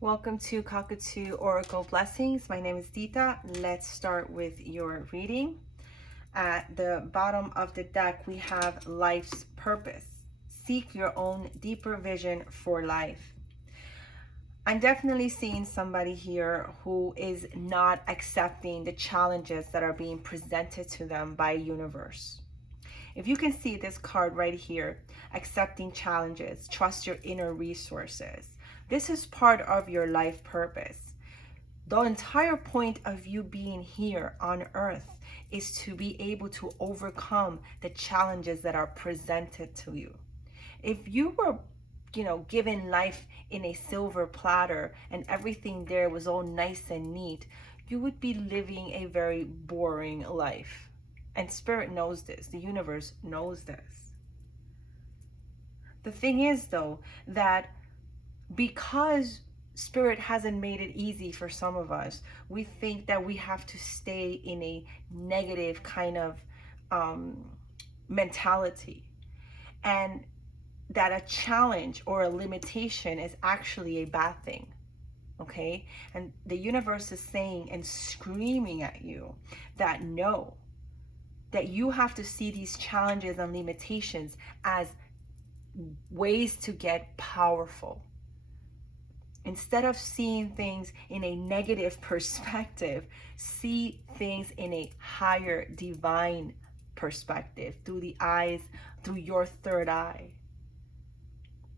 Welcome to Cockatoo Oracle Blessings. My name is Dita. Let's start with your reading. At the bottom of the deck, we have life's purpose. Seek your own deeper vision for life. I'm definitely seeing somebody here who is not accepting the challenges that are being presented to them by universe. If you can see this card right here, accepting challenges, trust your inner resources. This is part of your life purpose. The entire point of you being here on earth is to be able to overcome the challenges that are presented to you. If you were, given life in a silver platter and everything there was all nice and neat, you would be living a very boring life. And Spirit knows this. The universe knows this. The thing is, though, that because Spirit hasn't made it easy for some of us, we think that we have to stay in a negative kind of mentality. And that a challenge or a limitation is actually a bad thing. Okay? And the universe is saying and screaming at you that no, that you have to see these challenges and limitations as ways to get powerful. Instead of seeing things in a negative perspective, see things in a higher divine perspective, through the eyes, through your third eye.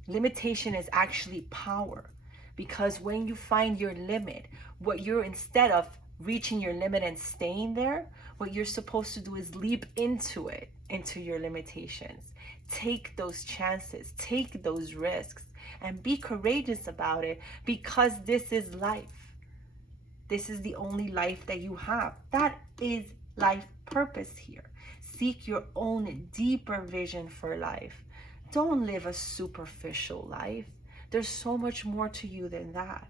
Limitation is actually power, because when you find your limit, what you're, instead of reaching your limit and staying there, what you're supposed to do is leap into it, into your limitations. Take those chances, take those risks, and be courageous about it, because this is life. This is the only life that you have. That is life purpose here. Seek your own deeper vision for life. Don't live a superficial life. There's so much more to you than that.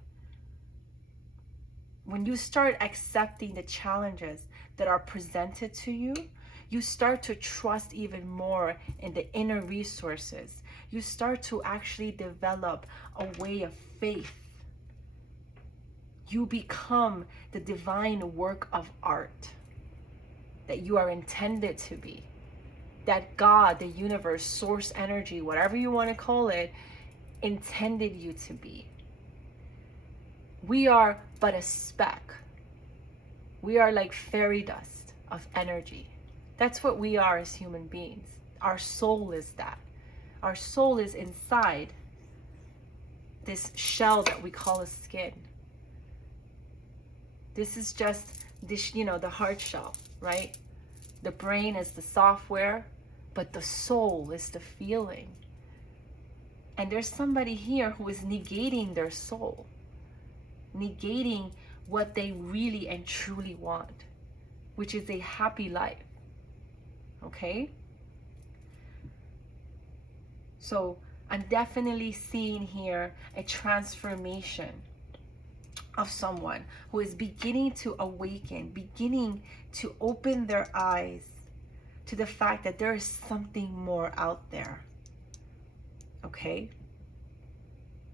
When you start accepting the challenges that are presented to you, you start to trust even more in the inner resources. You start to actually develop a way of faith. You become the divine work of art that you are intended to be. That God, the universe, source energy, whatever you want to call it, intended you to be. We are but a speck. We are like fairy dust of energy. That's what we are as human beings. Our soul is that. Our soul is inside this shell that we call a skin. This is just this, the hard shell, right? The brain is the software, but the soul is the feeling. And there's somebody here who is negating their soul, negating what they really and truly want, which is a happy life. Okay? So I'm definitely seeing here a transformation of someone who is beginning to awaken, beginning to open their eyes to the fact that there is something more out there. Okay?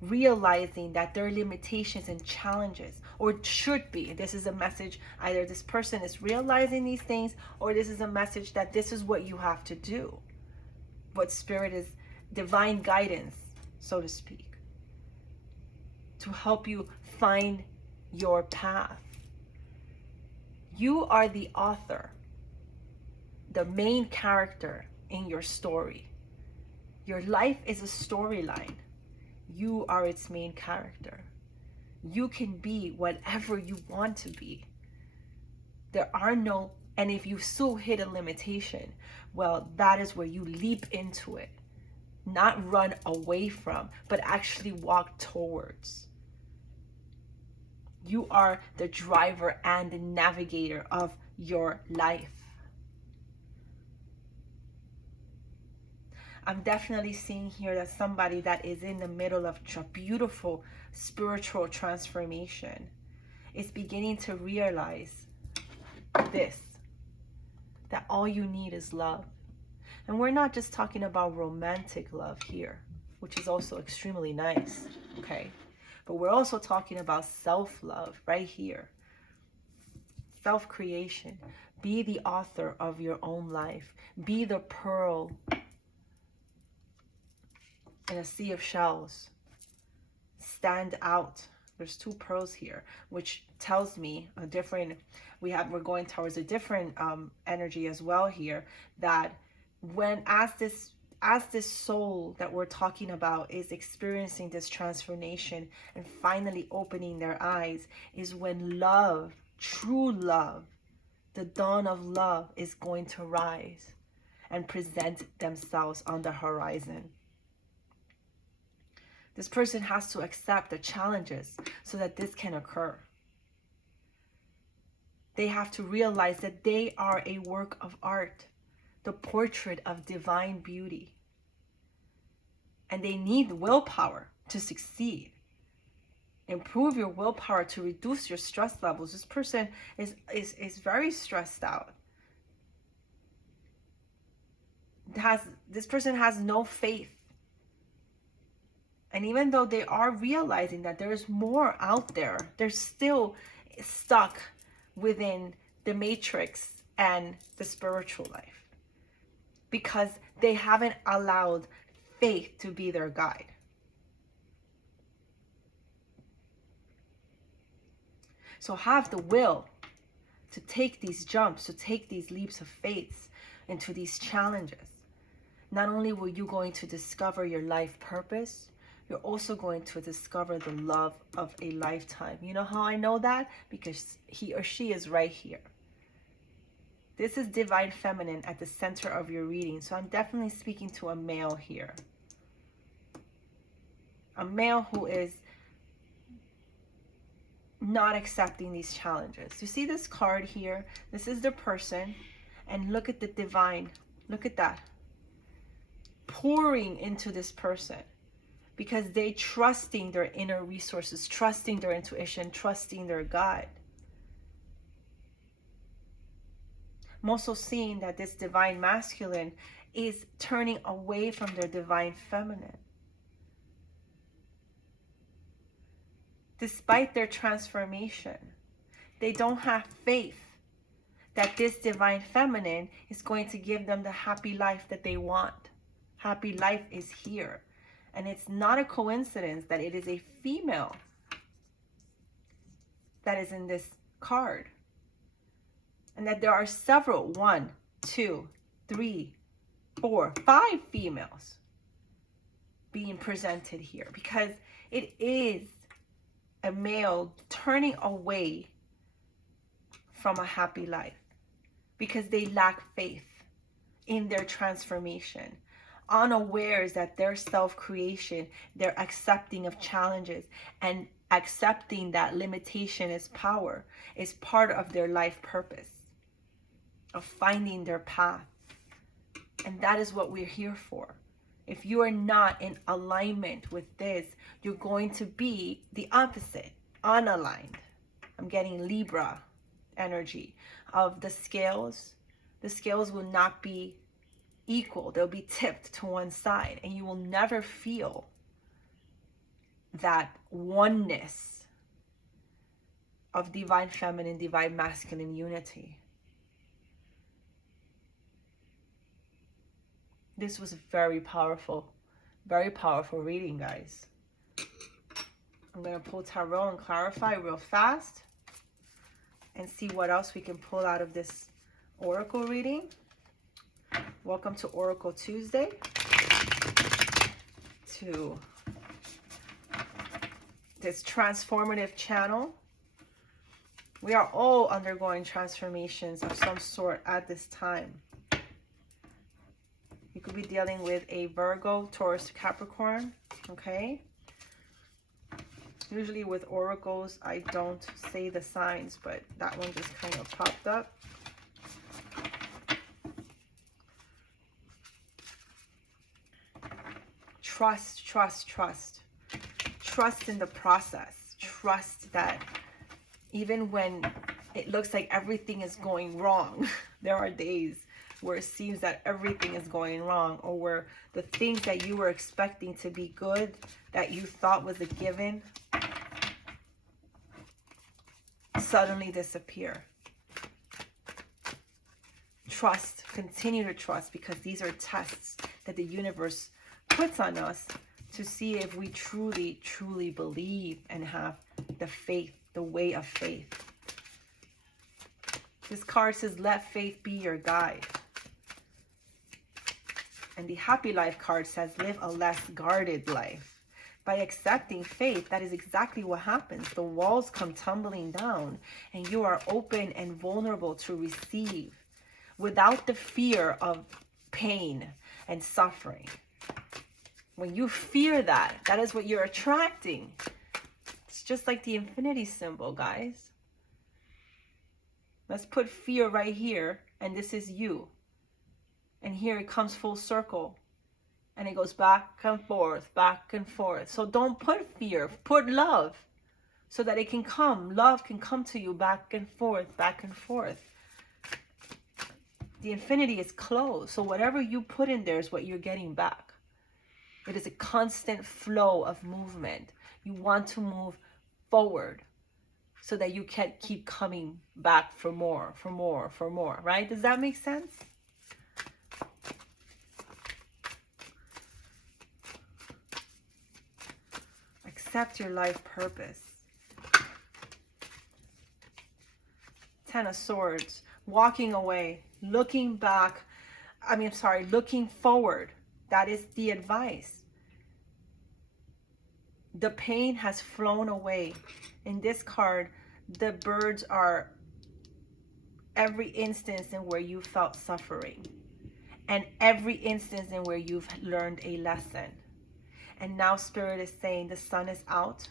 Realizing that there are limitations and challenges, or it should be. This is a message, either this person is realizing these things, or this is a message that this is what you have to do. What Spirit is, divine guidance, so to speak, to help you find your path. You are the author, the main character in your story. Your life is a storyline. You are its main character. You can be whatever you want to be. There are no, and if you still hit a limitation, well, that is where you leap into it. Not run away from, but actually walk towards. You are the driver and the navigator of your life. I'm definitely seeing here that somebody that is in the middle of a beautiful spiritual transformation is beginning to realize this, that all you need is love. And we're not just talking about romantic love here, which is also extremely nice, okay? But we're also talking about self-love right here. Self-creation. Be the author of your own life. Be the pearl in a sea of shells. Stand out. There's two pearls here, which tells me a different, we're going towards a different energy as well here, that when as this soul that we're talking about is experiencing this transformation and finally opening their eyes, is when love, true love, the dawn of love is going to rise and present themselves on the horizon. This person has to accept the challenges so that this can occur. They have to realize that they are a work of art, the portrait of divine beauty. And they need willpower to succeed. Improve your willpower to reduce your stress levels. This person is very stressed out. This person has no faith. And even though they are realizing that there's more out there, they're still stuck within the matrix and the spiritual life, because they haven't allowed faith to be their guide. So have the will to take these jumps, to take these leaps of faith into these challenges. Not only will you going to discover your life purpose, you're also going to discover the love of a lifetime. You know how I know that? Because he or she is right here. This is divine feminine at the center of your reading. So I'm definitely speaking to a male here. A male who is not accepting these challenges. You see this card here? This is the person. And look at the divine. Look at that. Pouring into this person. Because they trusting their inner resources, trusting their intuition, trusting their God. I'm also seeing that this divine masculine is turning away from their divine feminine. Despite their transformation, they don't have faith that this divine feminine is going to give them the happy life that they want. Happy life is here. And it's not a coincidence that it is a female that is in this card. And that there are several, 1, 2, 3, 4, 5 females being presented here. Because it is a male turning away from a happy life. Because they lack faith in their transformation. Unawares that their self-creation, their accepting of challenges, and accepting that limitation is power, is part of their life purpose, of finding their path. And that is what we're here for. If you are not in alignment with this, you're going to be the opposite, unaligned. I'm getting Libra energy of the scales. The scales will not be equal. They'll be tipped to one side, and you will never feel that oneness of divine feminine, divine masculine unity. This was very powerful reading, guys. I'm going to pull tarot and clarify real fast and see what else we can pull out of this oracle reading. Welcome to Oracle Tuesday, to this transformative channel. We are all undergoing transformations of some sort at this time. You could be dealing with a Virgo, Taurus, Capricorn, okay? Usually with oracles, I don't say the signs, but that one just kind of popped up. Trust, trust, trust. Trust in the process. Trust that even when it looks like everything is going wrong, there are days where it seems that everything is going wrong, or where the things that you were expecting to be good, that you thought was a given, suddenly disappear. Trust, continue to trust, because these are tests that the universe puts on us to see if we truly, truly believe and have the faith, the way of faith. This card says, let faith be your guide. And the happy life card says, live a less guarded life. By accepting faith, that is exactly what happens. The walls come tumbling down and you are open and vulnerable to receive without the fear of pain and suffering. When you fear that, that is what you're attracting. It's just like the infinity symbol, guys. Let's put fear right here, and this is you. And here it comes full circle. And it goes back and forth, back and forth. So don't put fear, put love, so that it can come. Love can come to you back and forth, back and forth. The infinity is closed. So whatever you put in there is what you're getting back. It is a constant flow of movement. You want to move forward so that you can keep coming back for more, for more, for more, right? Does that make sense? Accept your life purpose. Ten of Swords, walking away, looking back. Looking forward. That is the advice. The pain has flown away. In this card, the birds are every instance in where you felt suffering, and every instance in where you've learned a lesson. And now Spirit is saying the sun is out.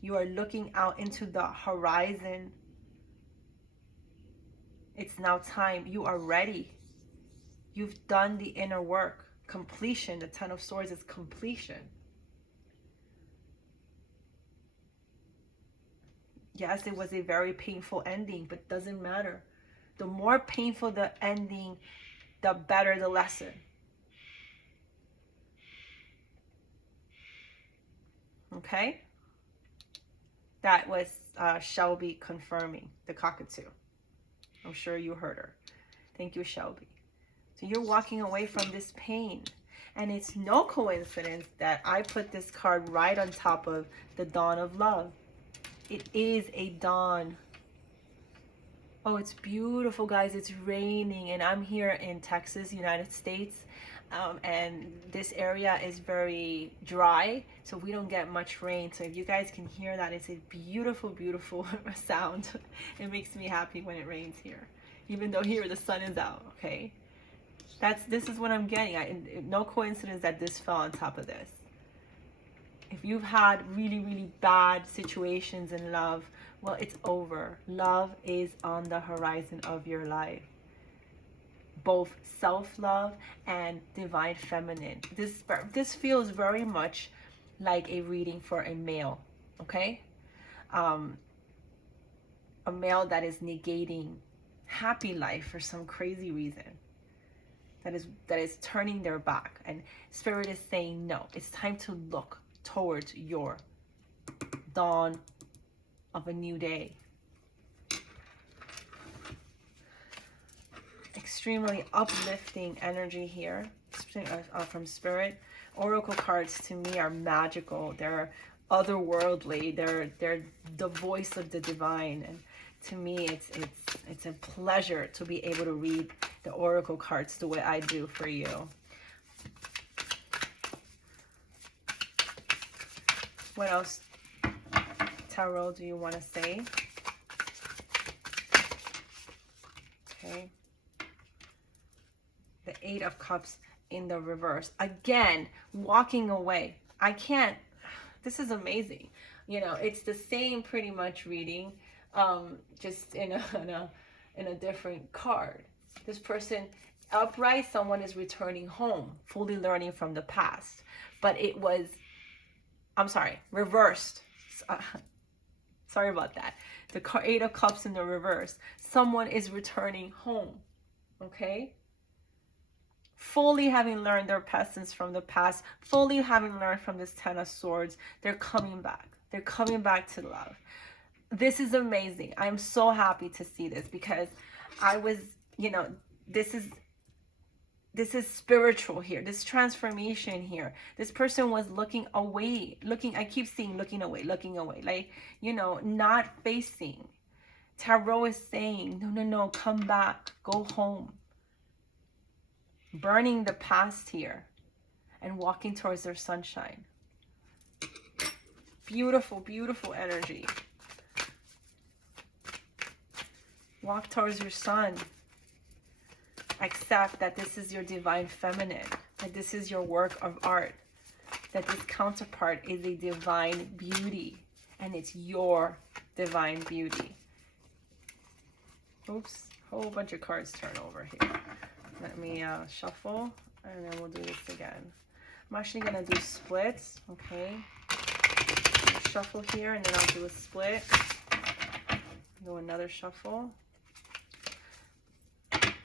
You are looking out into the horizon. It's now time. You are ready. You've done the inner work. Completion. The Ten of Swords is completion. Yes, it was a very painful ending, but doesn't matter. The more painful the ending, the better the lesson. Okay? That was Shelby confirming the cockatoo. I'm sure you heard her. Thank you, Shelby. So you're walking away from this pain. And it's no coincidence that I put this card right on top of the dawn of love. It is a dawn. Oh, it's beautiful, guys. It's raining, and I'm here in Texas, United States. And this area is very dry, so we don't get much rain. So if you guys can hear that, it's a beautiful, beautiful sound. It makes me happy when it rains here, even though here the sun is out. Okay, this is what I'm getting. No coincidence that this fell on top of this. If you've had really, really bad situations in love, well, it's over. Love is on the horizon of your life. Both self-love and divine feminine. This feels very much like a reading for a male, okay? A male that is negating happy life for some crazy reason. That is turning their back. And Spirit is saying, no, it's time to look towards your dawn of a new day. Extremely uplifting energy here from Spirit. Oracle cards to me are magical. They're otherworldly. They're the voice of the divine. And to me, it's a pleasure to be able to read the oracle cards the way I do for you. What else, Tarot, do you want to say? Okay. The Eight of Cups in the reverse. Again, walking away. I can't, this is amazing. You know, it's the same pretty much reading, just in a different card. This person, upright, someone is returning home, fully learning from the past. But it was, I'm sorry, reversed. Sorry about that. The Eight of Cups in the reverse. Someone is returning home, okay? Fully having learned their lessons from the past, fully having learned from this Ten of Swords, they're coming back. They're coming back to love. This is amazing. I'm so happy to see this because I was, you know, this is spiritual here. This transformation here. This person was looking away, I keep seeing looking away, like, you know, not facing. Tarot is saying, no, come back, go home. Burning the past here and walking towards their sunshine. Beautiful, beautiful energy. Walk towards your sun. Accept that this is your divine feminine, that this is your work of art, that this counterpart is a divine beauty, and it's your divine beauty. Oops, whole bunch of cards turn over here. Let me shuffle, and then we'll do this again. I'm actually going to do splits, okay? I'll shuffle here, and then I'll do a split. Do another shuffle.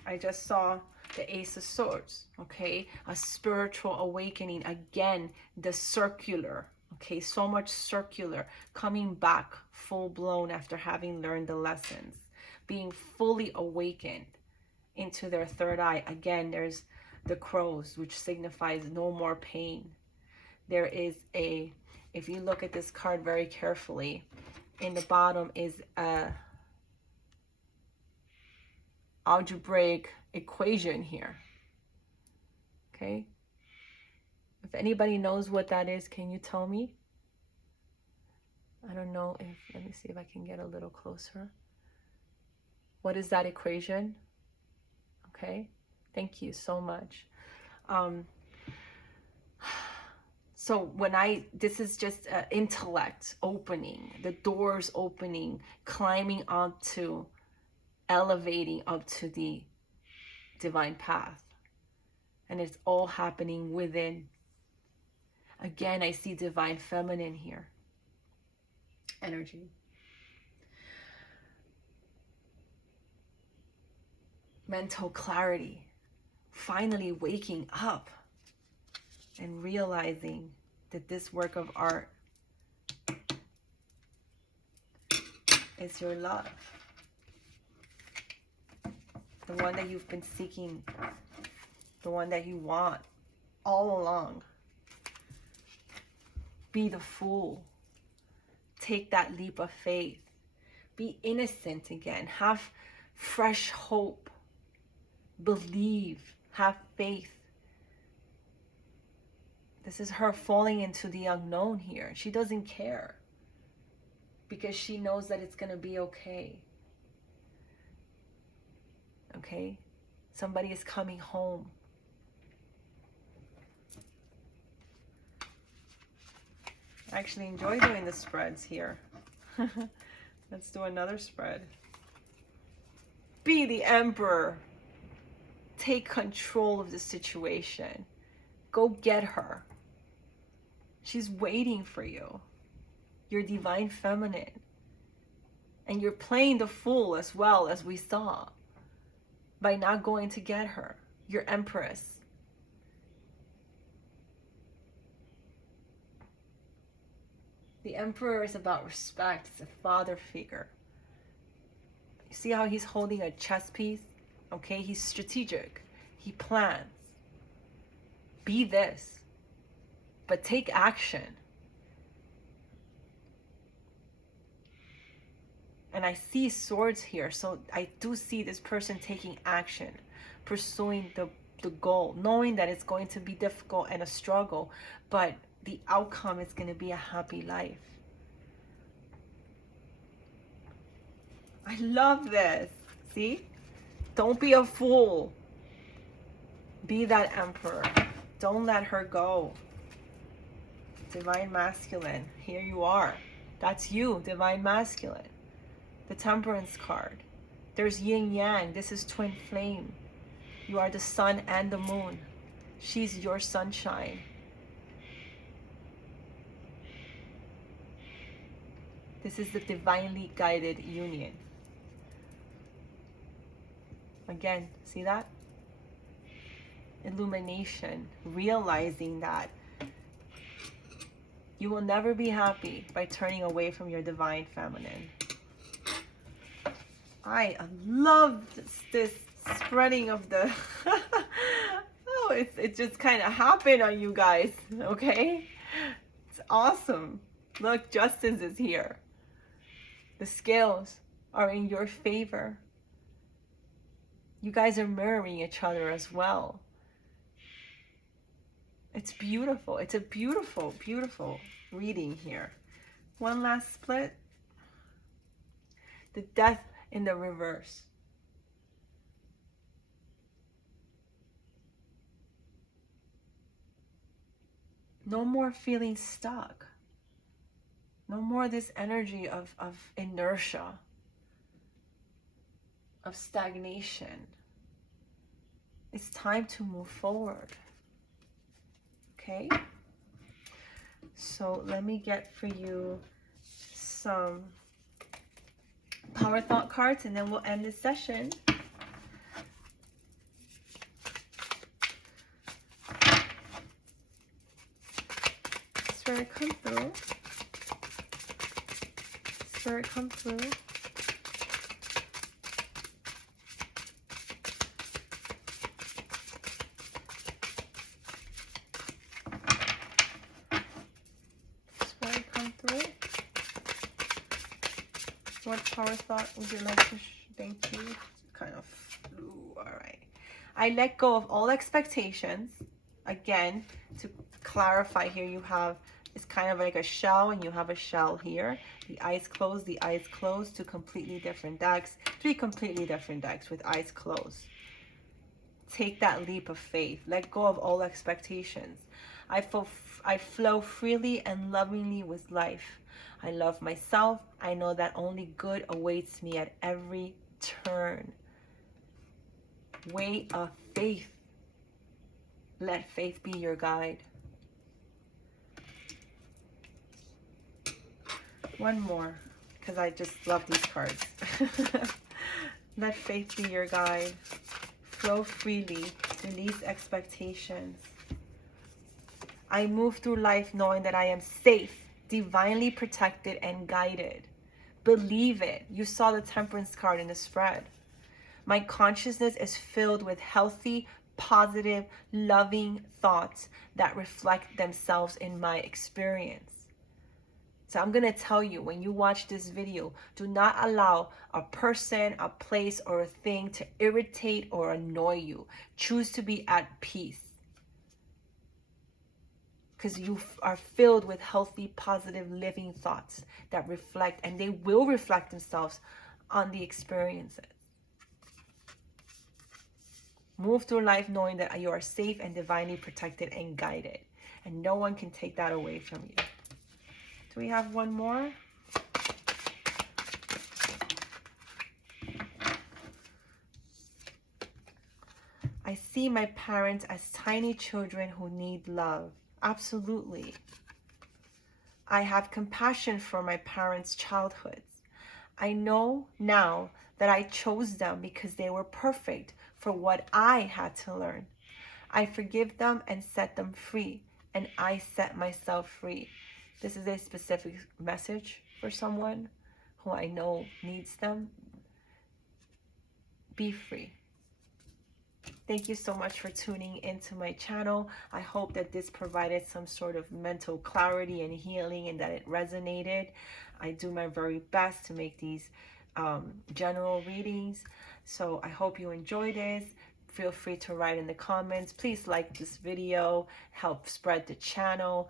I just saw the Ace of Swords, okay? A spiritual awakening. Again, the circular, okay? So much circular. Coming back full-blown after having learned the lessons. Being fully awakened into their third eye. Again, there's the crows, which signifies no more pain. There is a, if you look at this card very carefully, in the bottom is a algebraic equation here. Okay? If anybody knows what that is, can you tell me? I don't know if, let me see if I can get a little closer. What is that equation? Okay, thank you so much. So this is just intellect opening, the doors opening, climbing onto, elevating up to the divine path. And it's all happening within. Again, I see divine feminine here. Energy. Mental clarity. Finally waking up and realizing that this work of art is your love. The one that you've been seeking, the one that you want all along. Be the fool. Take that leap of faith. Be innocent again. Have fresh hope. Believe. Have faith. This is her falling into the unknown here. She doesn't care because she knows that it's going to be okay. Okay? Somebody is coming home. I actually enjoy doing the spreads here. Let's do another spread. Be the emperor. Take control of the situation. Go get her. She's waiting for you. You're divine feminine. And you're playing the fool as well, as we saw, by not going to get her. You're empress. The emperor is about respect. It's a father figure. You see how he's holding a chess piece? Okay, he's strategic. He plans. Be this. But take action. And I see swords here, so I do see this person taking action, pursuing the goal, knowing that it's going to be difficult and a struggle, but the outcome is going to be a happy life. I love this. See? Don't be a fool. Be that emperor. Don't let her go. Divine masculine. Here you are. That's you, divine masculine. The temperance card. There's yin yang. This is twin flame. You are the sun and the moon. She's your sunshine. This is the divinely guided union. Again, see that? Illumination, realizing that you will never be happy by turning away from your divine feminine. I love this spreading of the oh, it just kind of happened on you guys. Okay, it's awesome. Look, justice is here. The scales are in your favor. You guys are mirroring each other as well. It's beautiful. It's a beautiful, beautiful reading here. One last split. The Death in the reverse. No more feeling stuck. No more this energy of inertia, of stagnation. It's time to move forward. Okay? So let me get for you some Power Thought cards and then we'll end this session. Spirit, come through. Spirit, come through. Spirit, come through. What power thought would you like to thank you? Kind of flew. All right. I let go of all expectations. Again, to clarify here, you have, it's kind of like a shell and you have a shell here. The eyes closed, two completely different decks, three completely different decks with eyes closed. Take that leap of faith. Let go of all expectations. I flow freely and lovingly with life. I love myself. I know that only good awaits me at every turn. Way of faith. Let faith be your guide. One more, because I just love these cards. Let faith be your guide. Flow freely. Release expectations. I move through life knowing that I am safe, divinely protected, and guided. Believe it. You saw the Temperance card in the spread. My consciousness is filled with healthy, positive, loving thoughts that reflect themselves in my experience. So I'm going to tell you, when you watch this video, do not allow a person, a place, or a thing to irritate or annoy you. Choose to be at peace. Because you are filled with healthy, positive, living thoughts that reflect, and they will reflect themselves on the experiences. Move through life knowing that you are safe and divinely protected and guided. And no one can take that away from you. Do we have one more? I see my parents as tiny children who need love. Absolutely. I have compassion for my parents' childhoods. I know now that I chose them because they were perfect for what I had to learn. I forgive them and set them free, and I set myself free. This is a specific message for someone who I know needs them. Be free. Thank you so much for tuning into my channel. I hope that this provided some sort of mental clarity and healing and that it resonated. I do my very best to make these general readings. So I hope you enjoy this. Feel free to write in the comments. Please like this video, help spread the channel.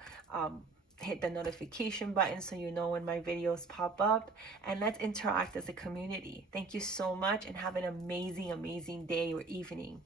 Hit the notification button so you know when my videos pop up, and let's interact as a community. Thank you so much and have an amazing, amazing day or evening.